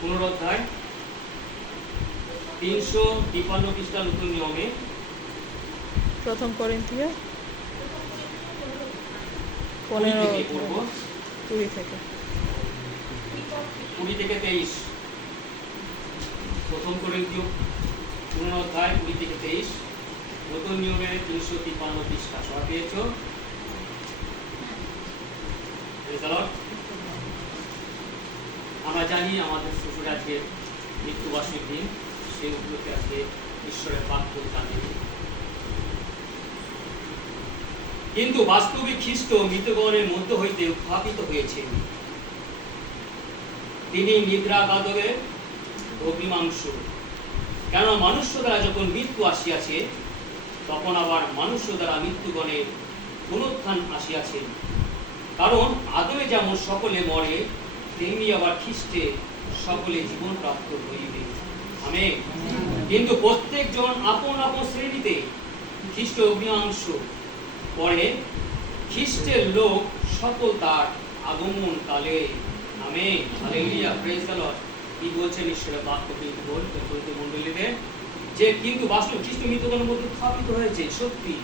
পুনরুদ্ধার 353 পৃষ্ঠা নতুন নিয়মে প্রথম করিন্থীয় 20 15 থেকে পড়ব, 20 থেকে 20 থেকে 23। প্রথম করিন্থীয় পুনরুদ্ধার 20 থেকে 23 নতুন নিয়মের 353 পৃষ্ঠা। সবাই পেয়েছো? Praise the Lord। আমরা জানি আমাদের শ্বশুর আজকে মৃত্যুবার্ষিক দিন, সেই উপলক্ষে আজকে ঈশ্বরের বাক্য জানি। কিন্তু বাস্তবিক খ্রিস্ট মৃতগণের মধ্য হইতে উত্থাপিত হয়েছেন। তিনি নিদ্রাগাদরের অগ্নিমাংস। কেননা মনুষ্য দ্বারা যখন মৃত্যু আসিয়াছে, তখন আবার মনুষ্য দ্বারা মৃত্যুগণের পুনরুত্থান আসিয়াছে। কারণ আদমে যেমন সকলে মরে, তেমনি আবার খ্রিস্টে সকলে জীবন প্রাপ্ত হইবে। আমেন। কিন্তু প্রত্যেকজন আপন আপন শ্রেণীতে খ্রিস্ট অগ্নিমাংস পরে, খ্রিস্টের লোক সকল তার আগমন কালে। Amen. Hallelujah. Praise the Lord. কি বলছেন ঈশ্বরের বাক্য কিন্তু বলতে মণ্ডলীদের যে কিন্তু বাস্তব খ্রিস্ট মৃত্যুগণের মধ্যে উত্থাপিত হয়েছে। সত্যি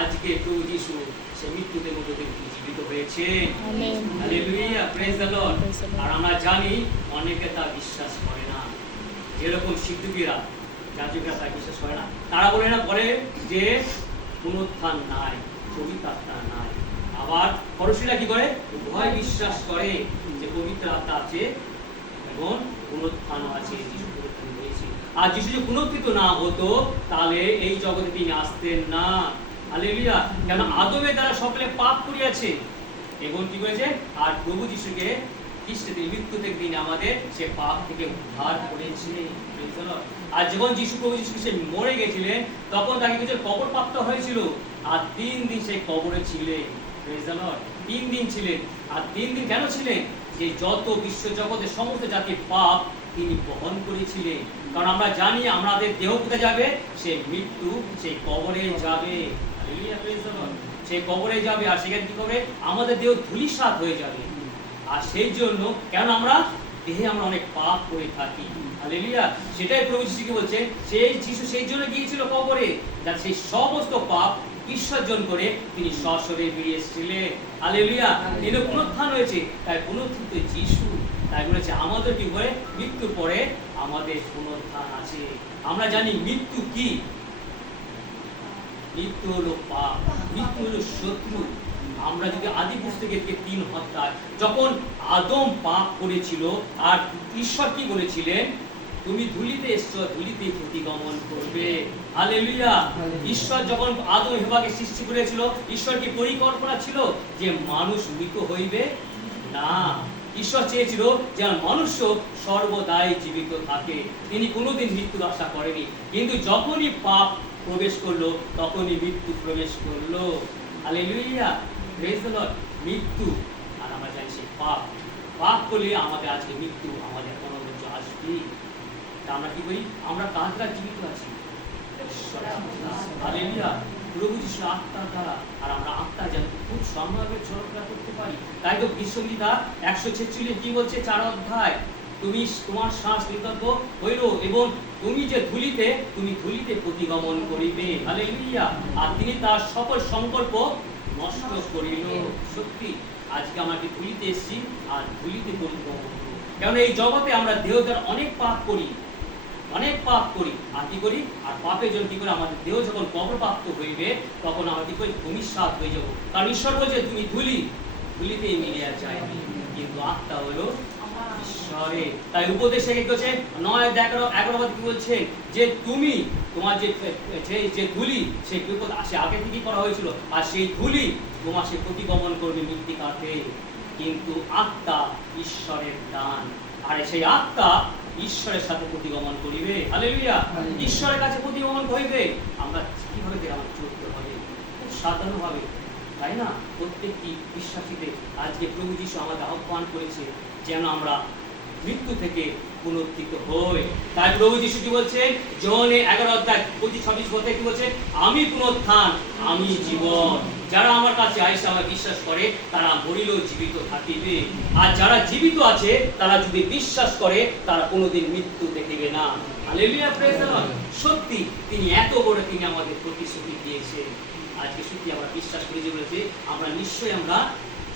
আজকে প্রভু যিশু সে মৃত্যুদের মধ্যে জীবিত হয়েছে। Amen. Hallelujah. Praise the Lord. আর আমরা জানি অনেকে তা বিশ্বাস করে না। যেরকম সিদ্ধুকিরা যাজকেরা তা বিশ্বাস করে না। তারা বলে যে পুনরুত্থান নাই, পবিত্র আত্মা নাই। আবার ফরসীরা কি করে? উভয় বিশ্বাস করে যে পবিত্র আত্মা আছে এবং পুনরুত্থান আছে, যিশু পুনরুত্থান হয়েছে। আর যিশু যদি পুনরুত্থিত না হতো তাহলে এই জগতে তিনি আসতেন না। হালেলুয়া। কেন আদমের দ্বারা সকলে পাপ করিয়াছে এবং কি করেছে? আর প্রভু যিশুকে খ্রিস্টে তিনি মৃত্যু থেকে তিনি আমাদের সে পাপ থেকে উদ্ধার করেছিলেন। আর যখন যিশু প্রভু যিশু সে মরে গেছিলেন, তখন তাকে কিছু কবর প্রাপ্ত হয়েছিল। আর 3 দিন সেই কবরে ছিলেন। 3 দিন ছিলেন। আর 3 দিন কেন ছিলেন? যে যত বিশ্ব জগতের সমস্ত জাতির পাপ তিনি বহন করেছিলেন। কারণ আমরা জানি আমাদের দেহ কোথায় যাবে? সে মৃত্যু সেই কবরে যাবে। সেই কবরে যাবে। আর সেখানে কি করবে? আমাদের দেহ ধূলিসাৎ হয়ে যাবে। আর সেই জন্য কেন আমরা দেহে আমরা অনেক পাপ করে থাকি। হালেলুয়া। সেটাই প্রভু যিশু কি বলছেন, সেই যিশু সেই জন্য গিয়েছিল কবরে, যাতে সেই সমস্ত পাপ বিসর্জন করে তিনি সশরীরে বেরিয়ে এসেছিলেন। হালেলুয়া। তিনি পুনরুত্থান হয়েছে, তাই পুনরুত্থিত যিশু তাই বলেছে আমাদের কি করে? মৃত্যুর পরে আমাদের পুনরুত্থান আছে। আমরা জানি মৃত্যু কি? মৃত্যু হলো পাপ, মৃত্যু হলো শত্রু। আমরা যদি আদি পুস্তকে 3 অধ্যায় যখন আদম পাপ করেছিল, আর ঈশ্বর কি বলেছিলেন? তুমি ধুলিতে এসছো, ধুলিতে প্রতিগমন করবে। হালেলুয়া। ঈশ্বর যখন আদম হেবাকে সৃষ্টি করেছিল, ঈশ্বর কি পরিকল্পনা ছিল যে মানুষ মৃত হইবে? না। ঈশ্বর চেয়েছিল যে মানুষ সর্বদাই জীবিত থাকে। তিনি কোনোদিন মৃত্যুর আশা করেনি। কিন্তু যখনই পাপ প্রবেশ করলো, তখনই মৃত্যু প্রবেশ করলো। হালেলুয়া। Praise the Lord. মৃত্যু, আর আমরা জানি সেই পাপ করলে আমাদের আজকে মৃত্যু আমাদের অনবদ্য আসবে। তা আমরা কি করি? আমরা কার দ্বারা জীবিত আছি? হালেলুয়া। প্রভু যিশু আত্মার দ্বারা। আর আমরা আত্মা যেন খুব সম্ভাবে চলাফেরা করতে পারি। তাই তো বিশ্বগীতা 146 কি বলছে? 4 অধ্যায়, তুমি তোমার শ্বাস নির্গত হইল এবং তুমি যে ধুলিতে, তুমি ধুলিতে প্রতিগমন করিবে। হালেলুয়া। আর তিনি তার সকল সংকল্প নষ্ট করিল। সত্যি আজকে আমরা কি ধুলিতে এসেছি, আর ধুলিতে প্রতিগমন করব। কারণ এই জগতে আমরা দেহ দ্বারা অনেক পাপ করি। আর কি করি? আর পাপের জন্য কি করে? আমাদের দেহ যখন কবরপ্রাপ্ত হইবে, তখন আমরা কি করি? ভূমিসাৎ হয়ে যাব। কারণ ঈশ্বর বলছে তুমি ধুলিতেই মিলিয়া যাইবে। কিন্তু আত্মা হলো ঈশ্বরে। তাই উপদেশে কি করছে? 9:11 কি বলছে? যে তুমি তোমার যে ধুলি, সেই বিপদ আসে আগে থেকে করা হয়েছিল, আর সেই ধুলি তোমার সে প্রতিগমন করবে মৃত্তিকাতে। কিন্তু আত্মা ঈশ্বরের দান, আর সেই আত্মা ঈশ্বরের সাথে প্রতিগমন করিবে। হালেলুয়া। ঈশ্বরের কাছে প্রতিগমন হইবে। আমরা কিভাবে আমাদের চলতে হবে? খুব সাধারণভাবে, তাই না? প্রত্যেকটি বিশ্বাসীতে আজকে প্রভু যিশু আমাদের আহ্বান করেছে যেন আমরা মৃত্যু থেকে পুনরুত্থিত হই। তাই প্রভু যিশু কি বলছেন, যোহনে 11:25-26 পদে কি বলছেন, আমি পুনরুত্থান, আমি জীবন। যারা আমার কাছে আইসা আমার বিশ্বাস করে তারা মরিলেও জীবিত থাকিবে, আর যারা জীবিত আছে তারা যদি বিশ্বাস করে তারা কোনোদিন মৃত্যু দেখিবে না। Hallelujah, praise the Lord. সত্যি তিনি এত বড়, তিনি আমাদের প্রতিশ্রুতি দিয়েছে। আজকে সত্যি আমরা বিশ্বাস করি যে বলেছে আমরা নিশ্চয়ই আমরা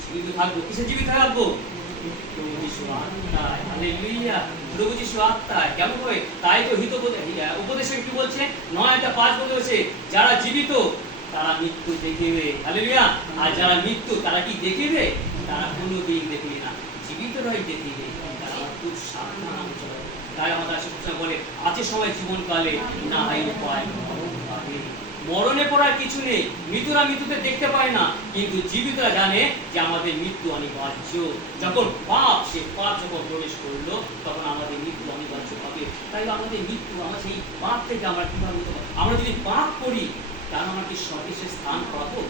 জীবিত থাকবো। কিসে জীবিত থাকবো? প্রভু যিশু আত্মায়। হালেলুয়া, প্রভু যিশু আত্মায়। কেমন করে? তাই তো উপদেশে কি বলছে, 9:5 বলছে, যারা জীবিত তারা মৃত্যু দেখিবে। হালেলুয়া। আর যারা মৃত্যু তারা কি দেখিবে? তারা কোনোদিন দেখিবে না, জীবিতরাই দেখিবে। তারা খুব সাবধান চলে। তাই আমাদের আশেপাশে বলে, আছে সময় জীবনকালে না হয় উপায় পাবে। মরণে পড়ার কিছু নেই, মৃত্যুরা মৃত্যুতে দেখতে পায় না, কিন্তু জীবিতরা জানে যে আমাদের মৃত্যু অনিবার্য। যখন সে পাপ যখন প্রবেশ করলো তখন আমাদের মৃত্যু অনিবার্য হবে। তাই আমাদের মৃত্যু, আমরা সেই পাপ থেকে আমরা কিভাবে হতে পারি? আমরা যদি পাপ করি তাহলে আমরা কি সর্বশেষ স্থান পাবো?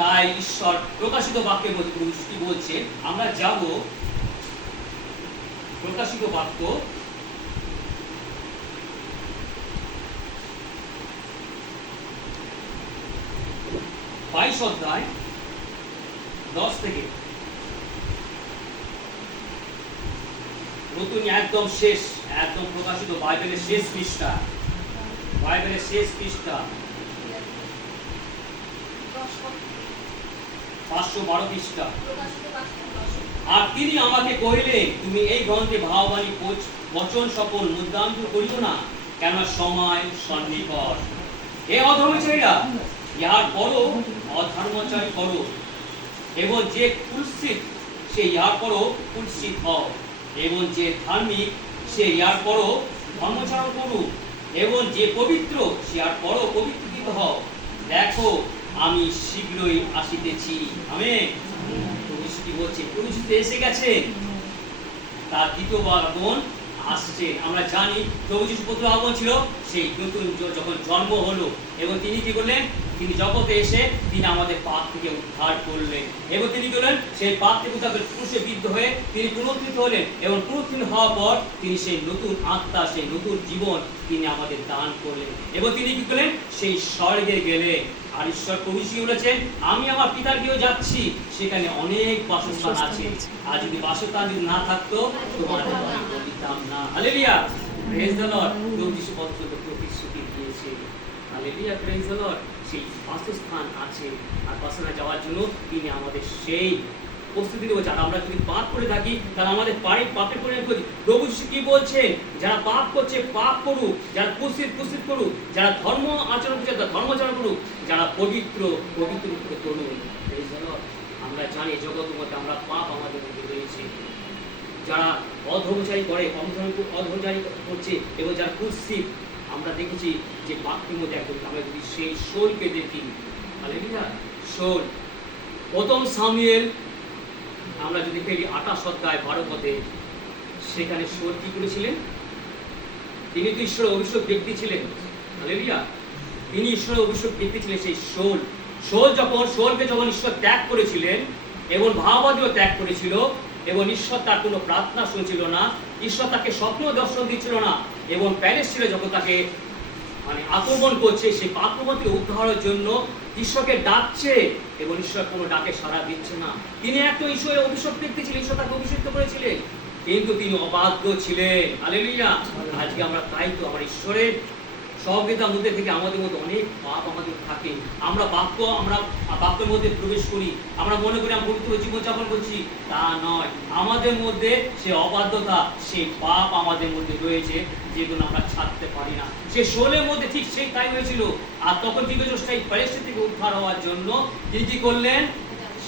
তাই ঈশ্বর প্রকাশিত বাক্যের মধ্যে প্রভু কি বলছে, আমরা যাব প্রকাশিত বাক্য 22:10 থেকে। নতুন একদম শেষ, একদম প্রকাশিত বাইবেলের শেষ পৃষ্ঠা, বাইবেলের শেষ পৃষ্ঠা 512 পৃষ্ঠা। আর তিনি আমাকে কহিলেন, তুমি এই গ্রন্থে ভাববাণী বচন সকল মুদ্রান্ত করিও না, কেন সময় সন্নিকট। এ অধর্মচারীরা, ইহার পরও অধর্মচারী করো, এবং যে কুৎসিত সে ইহার পরও কুৎসিত হও, এবং যে ধার্মিক সে ইহার পরও ধর্মচারণ করুক, এবং যে পবিত্র সে ইহার পরও পবিত্রিত হও। দেখো আমি শীঘ্রই আসিতেছি। আমেন। প্রভু কি বলছে? প্রভু এসে গেছে, তার দ্বিতীয় আগমন আসছে। আমরা জানি প্রভু যিশু প্রথম আগমন ছিল সেই নতুন যখন জন্ম হলো, এবং তিনি কি করলেন? তিনি জগতে এসে তিনি আমাদের পাপ থেকে উদ্ধার করলেন, এবং তিনি করলেন সেই পাপ থেকে উদ্ধার করে ক্রুশে বিদ্ধ হয়ে তিনি পুনরুত্থিত হলেন, এবং পুনরুত্থিত হওয়ার পর তিনি সেই নতুন আত্মা, সেই নতুন জীবন তিনি আমাদের দান করলেন, এবং তিনি কি করলেন? সেই স্বর্গে গেলেন। আর ঈশ্বর প্রভু যিশু বলেছেন, আমি আমার পিতার গৃহে যাচ্ছি, সেখানে অনেক বাসস্থান আছে, আর যদি বাসস্থান যদি না থাকতো তোমাদের আমি বলিতাম না। Hallelujah, praise the Lord. প্রভু যিশু প্রতিশ্রুতি দিয়েছে। Hallelujah, praise the Lord. সেই বাসস্থান আছে, আর বাসস্থানে যাওয়ার জন্য তিনি আমাদের সেই প্রস্তুতি দেবো। যারা আমরা যদি পাপ করে থাকি তাহলে আমাদের পাপের পরিণাম করি। প্রভু যিশু কি বলছেন? যারা পাপ করছে পাপ করুক, যারা কুৎসিত করুক, যারা ধর্ম আচরণ করছে তারা ধর্মাচরণ করুক, যারা পবিত্র করুক। আমরা জানি জগতের মধ্যে আমরা পাপ আমাদের মধ্যে রয়েছে। যারা অধর্মচারী করে, অধর্মচারী করছে, এবং যারা কুৎসিত, আমরা দেখেছি যে বাক্যের মধ্যে একদম আমরা যদি সেই শোলকে দেখি, হালেলুয়া, শোল। প্রথম সামুয়েল আমরা যদি ফেলি 28:12, সেখানে শোল কি করেছিলেন? তিনি তো ঈশ্বরের অভিষেক ব্যক্তি ছিলেন। হালেলুয়া, তিনি ঈশ্বরের অভিষেক ব্যক্তি ছিলেন। সেই শোলকে যখন ঈশ্বর ত্যাগ করেছিলেন, এবং ভাববাদীও ত্যাগ করেছিল, এবং ঈশ্বর তার কোনো প্রার্থনা শুনছিল না, ঈশ্বর তাকে স্বপ্ন দর্শন দিচ্ছিল না, এবং প্যালেস ছিল যখন তাকে আক্রমণ করছে, সেই আক্রমণ থেকে উদ্ধারের জন্য ঈশ্বরকে ডাকছে, এবং ঈশ্বর কোনো ডাকে সাড়া দিচ্ছে না। তিনি একটা ঈশ্বরের অভিষেক ব্যক্তি ছিলেন, ঈশ্বর তাকে অভিষিক্ত করেছিলেন, কিন্তু তিনি অবাধ্য ছিলেন। হালেলুয়া। আজকে আমরা তাই তো আমার ঈশ্বরের সহযোগিতার মধ্যে থেকে আমাদের মধ্যে অনেক পাপ আমাদের থাকে। আমরা বাক্যের মধ্যে প্রবেশ করি, আমরা মনে করি আমরা পবিত্র জীবনযাপন করছি, তা নয়। আমাদের মধ্যে সে অবাধ্যতা, সেই পাপ আমাদের মধ্যে রয়েছে, যেগুলো আমরা ছাড়তে পারি না। সে শোলের মধ্যে ঠিক সেই তাই হয়েছিল। আর তখন কি করেছিল? সেই পরিস্থিতি থেকে উদ্ধার হওয়ার জন্য তিনি কি করলেন?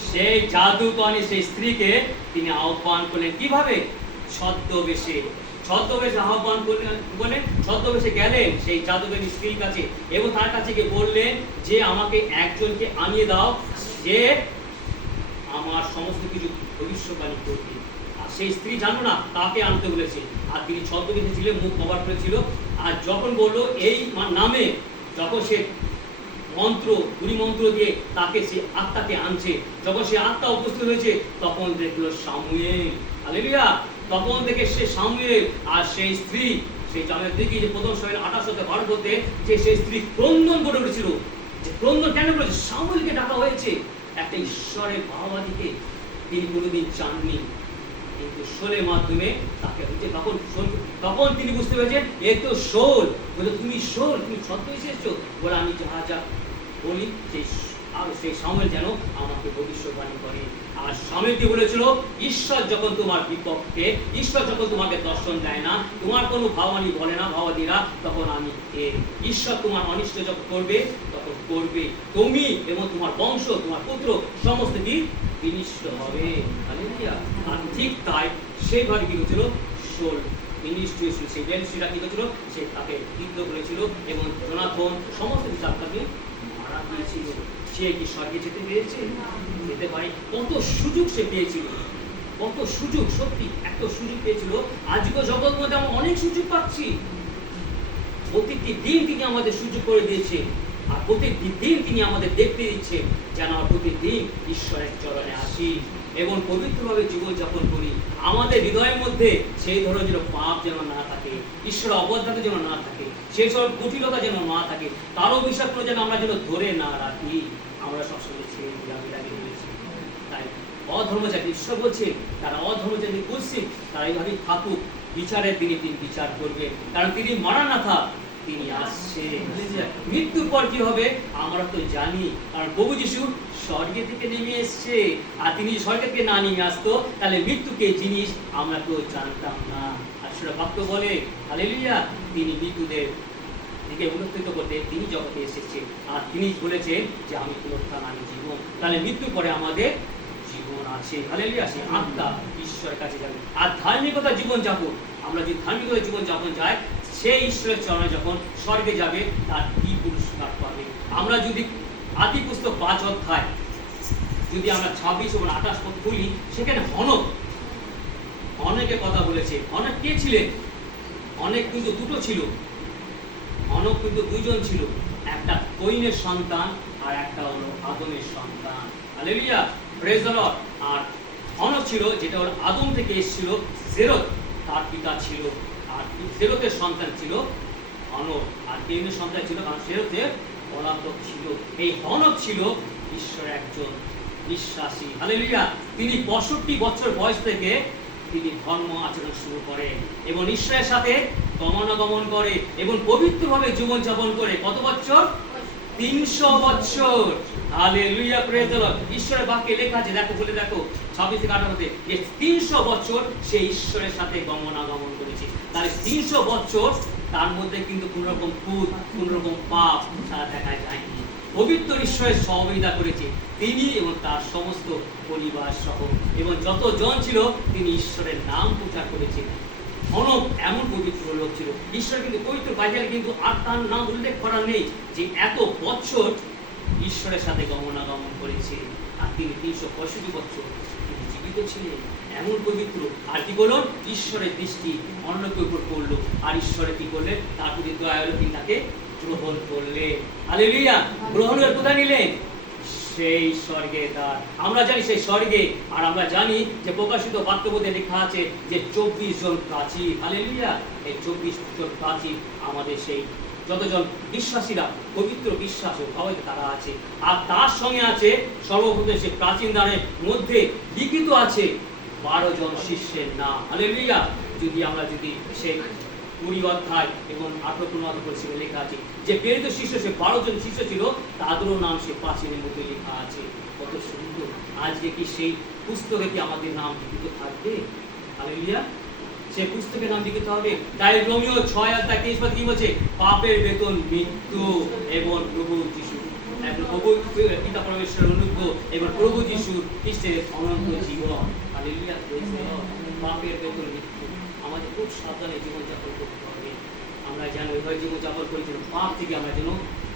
সেই জাদুকরী সেই স্ত্রীকে তিনি আহ্বান করলেন। কিভাবে? ছদ্মবেশে আহ্বান করলেন, ছদ্মবেশে গেলেন সেই জাদুকরী স্ত্রীর কাছে, এবং তার কাছে গিয়ে বললেন যে আমাকে একজনকে আনিয়ে দাও, যে আমার সমস্ত কিছু ভবিষ্যৎবাণী করবে। আর সেই স্ত্রী জানো না তাকে আনতে বলেছে, আর তিনি ছদ্মবেশে ছিলেন, মুখ কভার করেছিল। আর যখন বললো এই নামে, যখন সে মন্ত্র দিয়ে তাকে সে আত্মাকে আনছে, যখন সে আত্মা উপস্থিত হয়েছে, তখন দেখলো সামুয়েল। হালেলুয়া। তখন থেকে সে শামুয়েল আর সেই স্ত্রী, সেই জামের দিকে যে প্রথম শামুয়েল 28:12 যে সেই স্ত্রী ক্রন্দন করে উঠেছিল। যে ক্রন্দন কেন করেছে? শামুয়েলকে ডাকা হয়েছে একটা ঈশ্বরের ভাবাদিকে তিনি কোনোদিন চাননি, কিন্তু শোলের মাধ্যমে তাকে হচ্ছে তখন তিনি বুঝতে পেরেছেন এ তো শোল। বলে তুমি শোল, তুমি ছদ্মবেশে এসেছো। বলে আমি যা বলি সেই শামুয়েল যেন আমাকে ভবিষ্যৎবাণী করে। আর শামুয়েল কি বলেছিল? ঈশ্বর যখন তোমার বিপক্ষে, ঈশ্বর যখন তোমাকে দর্শন দেয় না, তোমার কোনো ভাবানী বলে না ভাবাদীরা, তখন আমি কে? ঈশ্বর তোমার অনিষ্ট যখন করবে তখন করবে, তুমি এবং তোমার বংশ, তোমার পুত্র সমস্ত কি বিনিষ্ট হবে। হালেলুয়া। আর ঠিক তাই সেইভাবে কি হয়েছিল? শোল বিনিষ্ট হয়েছিল। সেই বেনসিরা কি হয়েছিল? সে তাকে বিদ্রোহ করেছিল এবং জোনাথন সমস্ত কিছু তাকে মারা দিয়েছিল। সে কি স্বর্গে যেতে পেরেছে? যেতে পারে। কত সুযোগ সে পেয়েছিল, কত সুযোগ, সত্যি এত সুযোগ পেয়েছিল। আজকে জগৎ মধ্যে আমরা অনেক সুযোগ পাচ্ছি। প্রতিটি দিন তিনি আমাদের সুযোগ করে দিয়েছে, আর প্রতিটি দিন তিনি আমাদের দেখতে দিচ্ছেন যেন আমরা প্রতিদিন ঈশ্বরের চরণে আসি এবং পবিত্রভাবে জীবনযাপন করি। আমাদের হৃদয়ের মধ্যে সেই ধরনের পাপ যেন না থাকে, ঈশ্বরের অবজ্ঞাতা যেন না থাকে, সেই সব কুটিলতা যেন না থাকে, কারো বিশ্বাস যেন আমরা যেন ধরে না রাখি। আমরা সবসময় ছেড়ে দিলামি রয়েছি। তাই অধর্মচারী, ঈশ্বর বলছে তারা অধর্মচারী কুৎসিত, তারা এইভাবেই থাকুক, বিচারের দিনে তিনি বিচার করবে, কারণ তিনি মারানাথা, তিনি আসছে। মৃত্যুর পর কি হবে আমরা তো জানি, কারণ প্রভু যিশু স্বর্গে থেকে নেমে এসছে। আর তিনি স্বর্গে থেকে না নেমে আসতো তাহলে মৃত্যুকে জিনিস আমরা কেউ জানতাম না। আর সেটা বাক্য বলে হালেলুয়া, তিনি মৃত্যুদের দিকে উন্নতিত করতে তিনি জগতে এসেছে। আর তিনি বলেছেন যে আমি পুনরুত্থান, আমি জীবন। তাহলে মৃত্যুর পরে আমাদের জীবন আছে। হালেলুয়া। সেই আত্মা ঈশ্বরের কাছে যাবে। আর ধার্মিকতা জীবন যাপন, আমরা যদি ধার্মিকতা জীবন যাপন যাই, সেই ঈশ্বরের চরণে যখন স্বর্গে যাবে তার কি পুরস্কার পাবে। আমরা যদি আদি পুস্তক 5 অধ্যায় যদি আমরা 26 এবং 28 পদ খুলি, সেখানে অনেকের কথা বলেছে। অনেক কে ছিলেন? অনেক কিন্তু দুটো ছিল, অনেক কিন্তু দুইজন ছিল, একটা কইনের সন্তান আর একটা হলো আদমের সন্তান। Hallelujah, praise the Lord. আর অনেক ছিল যেটা হলো আদম থেকে এসেছিল, জেরত তার পিতা ছিল, আর জেরতের সন্তান ছিল হনক, আর কইনের সন্তান ছিল কারণ জেরতের পলাতক ছিল। এই হনক ছিল ঈশ্বরের একজন বিশ্বাসী। হালেলুয়া। তিনি 62 বছর বয়স থেকে তিনি ধর্ম আচরণ শুরু করেন এবং ঈশ্বরের সাথে গমনাগমন করে এবং পবিত্রভাবে জীবনযাপন করে। কত বছর? 300 বছর। Hallelujah, praise the Lord. ঈশ্বরের বাক্যে লেখা আছে, দেখো বলে দেখো 26 থেকে 28 যে 300 বছর সে ঈশ্বরের সাথে গমনাগমন করেছে। তাহলে 300 বছর তার মধ্যে কিন্তু কোন রকম ভূত, কোন রকম পাপ তারা দেখা যায়নি। পবিত্র ঈশ্বরের সহযোগিতা করেছে তিনি এবং তার সমস্ত পরিবার সহ, এবং যত জন ছিল তিনি ঈশ্বরের নাম প্রচার করেছেন। হনক এমন পবিত্র লোক ছিল। ঈশ্বর কিন্তু পবিত্র বাইবেলে কিন্তু আর তার নাম উল্লেখ করা নেই যে এত বছর ঈশ্বরের সাথে গমনাগমন করেছে। আর তিনি 365 বছর তিনি জীবিত ছিলেন, এমন পবিত্র। আর কি বলুন, ঈশ্বরের দৃষ্টি অন্যকে উপর পড়লো, আর ঈশ্বরে কি করলেন? তার প্রতি দয়া হলো, তিনি তাকে গ্রহণ করলেন। হালেলুয়া। গ্রহণের কোথায় নিলেন? সেই স্বর্গে দ্বার। আমরা জানি সেই স্বর্গে, আর আমরা জানি যে প্রকাশিত বাক্যবোধে লেখা আছে যে 24 জন প্রাচীর। হালেলুয়া। এই 24 জন প্রাচীর আমাদের সেই যতজন বিশ্বাসীরা পবিত্র বিশ্বাস ও ভাবে তারা আছে। আর তার সঙ্গে আছে সর্বপ্রথম সেই প্রাচীন দ্বারের মধ্যে লিখিত আছে 12 জন শিষ্যের নাম। হালেলুয়া। আমরা যদি সেই 20 অধ্যায় এবং 18 অধ্যায় লেখা আছে যে প্রেরিত শিষ্য, সে 12 জন শিষ্য ছিল, তাদেরও নাম সে প্রাচীনের মধ্যে লেখা আছে। কত সুন্দর। আজকে কি সেই পুস্তকে কি আমাদের নাম লিখিত থাকবে? হালেলুয়া। সে পুস্তকে নাম লিখিত হবে। তাই রোমিও 6 অধ্যায় 23 পদ কি বলছে? পাপের বেতন মৃত্যু এবং প্রভু যিশু, প্রভু পিতা পরমেশ্বরের অনুগ্রহ এবং প্রভু যিশু খ্রিস্টের অনন্ত জীবন। হালেলুয়া। পাপের বেতন মৃত্যু। আমাদের খুব সাবধানে জীবনযাপন করতে হবে। আমরা যেন ওইভাবে জীবনযাপন করি যেন পাপ থেকে আমরা যেন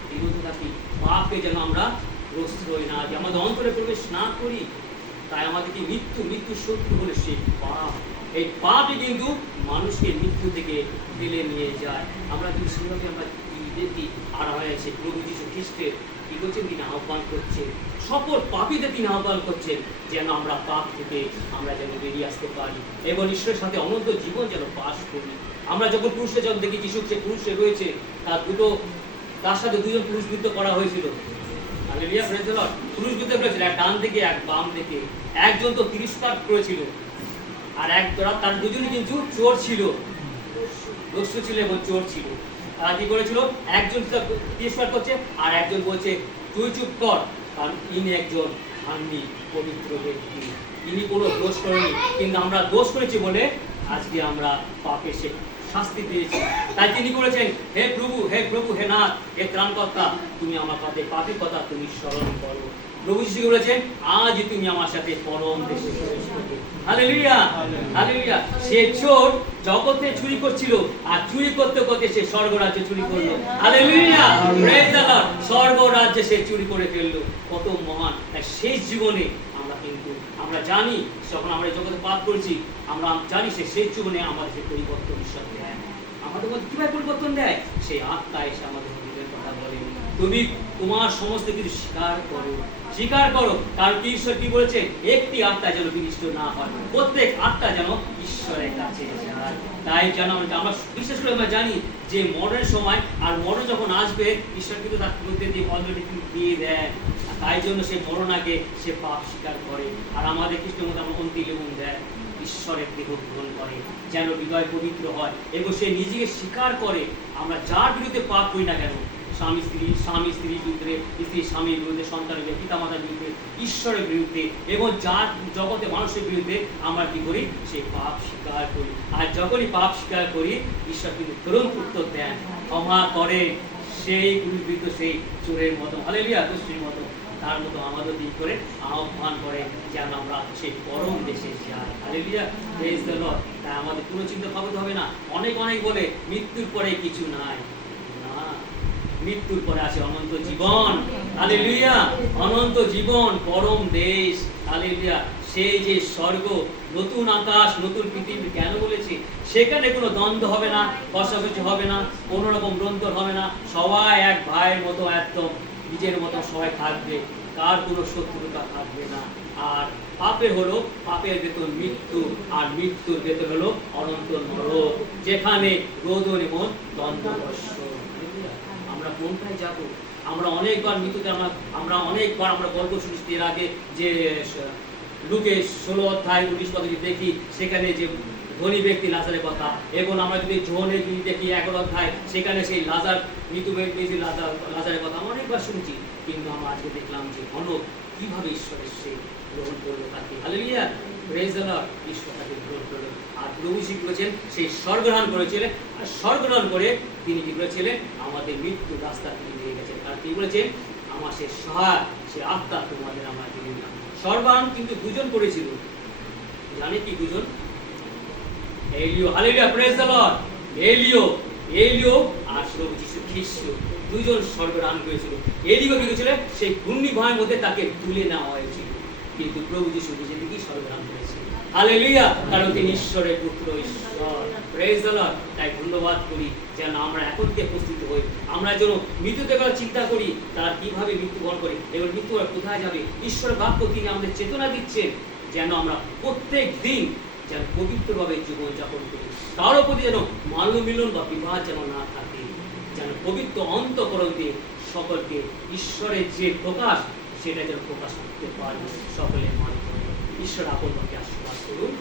বিরত থাকি, পাপকে যেন আমরা প্রশ্রয় না দিই, আমাদের অন্তরে প্রবেশ না করি। তাই আমাদেরকে মৃত্যু শত্রু বলে সেই পাপ, এই পাপই কিন্তু মানুষকে মৃত্যু থেকে ঠেলে নিয়ে যায়। আমরা যদি সেভাবে আমরা ব্যক্তি আর হয়েছে প্রভু যীশু খ্রিস্টের কি করছেন, তিনি আহ্বান করছেন, সকল পাপীদের তিনি আহ্বান করছেন যেন আমরা পাপ থেকে আমরা যেন বেরিয়ে আসতে পারি এবং ঈশ্বরের সাথে অনন্ত জীবন যেন বাস করি। আমরা যখন পুরুষে যখন দেখি যীশু সে পুরুষে রয়েছে, তার সাথে দুজন পুরুষ বৃত্ত করা হয়েছিল। Hallelujah, praise the Lord. পুরুষ বৃত্ত করেছিল, এক ডান দিকে এক বাম দিকে। একজন তো তিরস্কার করেছিল আর তার দুজনই কিন্তু চোর ছিল, দস্যু ছিল এবং চোর ছিল। তারা কি করেছিল, একজন তিরস্কার করছে আর একজন বলছে তুই চুপ কর, কারণ ইনি একজন ধার্মী পবিত্র ব্যক্তি, ইনি কোনো দোষ করেনি, কিন্তু আমরা দোষ করেছি বলে আজকে আমরা পাপে সে শাস্তি পেয়েছি। তাই তিনি করেছেন, হে প্রভু হে নাথ হে ত্রাণকর্তা, তুমি আমার পাপের কথা তুমি স্মরণ করো। প্রভু যিশু বলেছেন, আজ তুমি আমার সাথে পরম দেশে প্রবেশ করবে। Hallelujah, hallelujah. সে চোর জগতে চুরি করছিল আর চুরি করতে করতে সে স্বর্গরাজ্যে চুরি করলো। Hallelujah, praise the Lord. স্বর্গরাজ্যে সে চুরি করে ফেললো। কত মহান! তাই শেষ জীবনে আমরা জানি, যখন আমরা জগতে পাপ করেছি, আমরা জানি সে শেষ জীবনে আমাদের পরিবর্তন ঈশ্বর দেয়। আমাদের মধ্যে কিভাবে পরিবর্তন দেয়? সেই আত্মা এসে আমাদের হৃদয়ের কথা বলে, তুমি তোমার সমস্ত কিছু স্বীকার করো, কারণ কি ঈশ্বর কি বলেছে, একটি আত্মা যেন বিনষ্ট না হয়, প্রত্যেক আত্মা যেন ঈশ্বরের কাছে যায়। তাই যেন আমরা বিশেষ করে আমরা জানি যে মরণের সময় আর মরণ যখন আসবে, ঈশ্বর কিন্তু তার মধ্যে দিয়ে অলরেডি দিয়ে দেয়। তাই জন্য সে মরণ আগে সে পাপ স্বীকার করে আর আমাদের খ্রিস্টের মধ্যে আমার অন্তিম জীবন দেয়, ঈশ্বরের দেহ গ্রহণ করে যেন হৃদয় পবিত্র হয় এবং সে নিজেকে স্বীকার করে। আমরা যার বিরুদ্ধে পাপ করি না কেন, স্বামী স্ত্রীর বিরুদ্ধে, স্ত্রী স্বামীর বিরুদ্ধে, সন্তানের বিরুদ্ধে, পিতা মাতার বিরুদ্ধে, ঈশ্বরের বিরুদ্ধে এবং যার জগতে মানুষের বিরুদ্ধে আমরা কি করি, সেই পাপ স্বীকার করি। আর যখনই পাপ স্বীকার করি, ঈশ্বর কিন্তু তুরন্ত উত্তর দেন, ক্ষমা করে। সেই গুরুবৃত্ত সেই চোরের মতো, হালেলুয়া, দোষীর মতো, তার মতো আমাদের দিক করে আহ্বান করে যেন আমরা সেই পরম দেশে যাই। Hallelujah, praise the Lord. তাই আমাদের কোনো চিন্তা ভাবতে হবে না। অনেক বলে মৃত্যুর পরে কিছু নাই, না, মৃত্যুর পরে আছে অনন্ত জীবন। হালেলুয়া, অনন্ত জীবন, পরম দেশ। হালেলুয়া, সেই যে স্বর্গ, নতুন আকাশ নতুন পৃথিবী কেন বলেছি, সেখানে কোনো দ্বন্দ্ব হবে না, কষাকষি হবে না, কোনো রকম দ্বন্দ্ব হবে না, সবাই এক ভাইয়ের মতো একদম নিজের মতো সবাই থাকবে, কার কোনো শত্রুতা থাকবে না। আর পাপের বেতন মৃত্যু, আর মৃত্যুর বেতন হলো অনন্ত নরক, যেখানে রোদন এবং দ্বন্দ্ববর্ষ। আমরা কোনটায় যাব? আমরা অনেকবার মৃত্যুতে আমরা অনেকবার আমরা গল্প শুনেছি এর আগে, যে লুকে 16 অধ্যায় 19 পদে দেখি, সেখানে যে ধনী ব্যক্তি লাজারের কথা, এবং আমরা যদি জোহনের যদি দেখি 11 অধ্যায়, সেখানে সেই মৃত্যু ব্যক্তি লাজারের কথা আমরা অনেকবার শুনছি। কিন্তু আমরা আজকে দেখলাম যে হনক কিভাবে ঈশ্বরের সে গ্রহণ করলো তাকে। Hallelujah, praise the Lord. ঈশ্বর তাকে গ্রহণ করলো আর প্রভু যিশু করেছেন সেই স্বর্গগ্রহণ করেছিলেন, আর স্বর্গগ্রহণ করে তিনি কি করেছিলেন, আমাদের মৃত্যুর রাস্তা তিনি নিয়ে গেছেন। আর তিনি বলেছেন, আমার সে সহায় সে আত্মা তোমাদের আমার দিয়ে দিলাম। স্বর্গগ্রহণ কিন্তু দুজন করেছিল, জানে কি দুজন? এলিও, হালেলুয়া, প্রেজ দ্য লর্ড। এলিও আর প্রভু যিশু খ্রিস্ট দুজন স্বর্গগ্রহণ করেছিল। এলিও কি করেছিল, সেই ঘূর্ণিঝড়ের মধ্যে তাকে তুলে নেওয়া হয়েছিল, কিন্তু প্রভু যিশু নিজে থেকেই স্বর্গগ্রহণ করেছিল। হালেলুয়া, কারণ তিনি ঈশ্বরের পুত্র, ঈশ্বর। Praise the Lord. তাই ধন্যবাদ করি যেন আমরা এখন থেকে প্রস্তুত হই, আমরা যেন মৃত্যুতে কথা চিন্তা করি, তারা কিভাবে মৃত্যুবরণ করে এবং মৃত্যু কোথায় যাবে। ঈশ্বর বাক্য তিনি আমাদের চেতনা দিচ্ছেন যেন আমরা প্রত্যেক দিন যেন পবিত্রভাবে জীবনযাপন করি, কারো প্রতি যেন মাল্যমিলন বা বিবাদ যেন না থাকে, যেন পবিত্র অন্তঃকরণ দিয়ে সকলকে ঈশ্বরের যে প্রকাশ সেটা যেন প্রকাশ করতে পারি সকলের মাধ্যমে। ঈশ্বর আপন আশীর্বাদ করুন।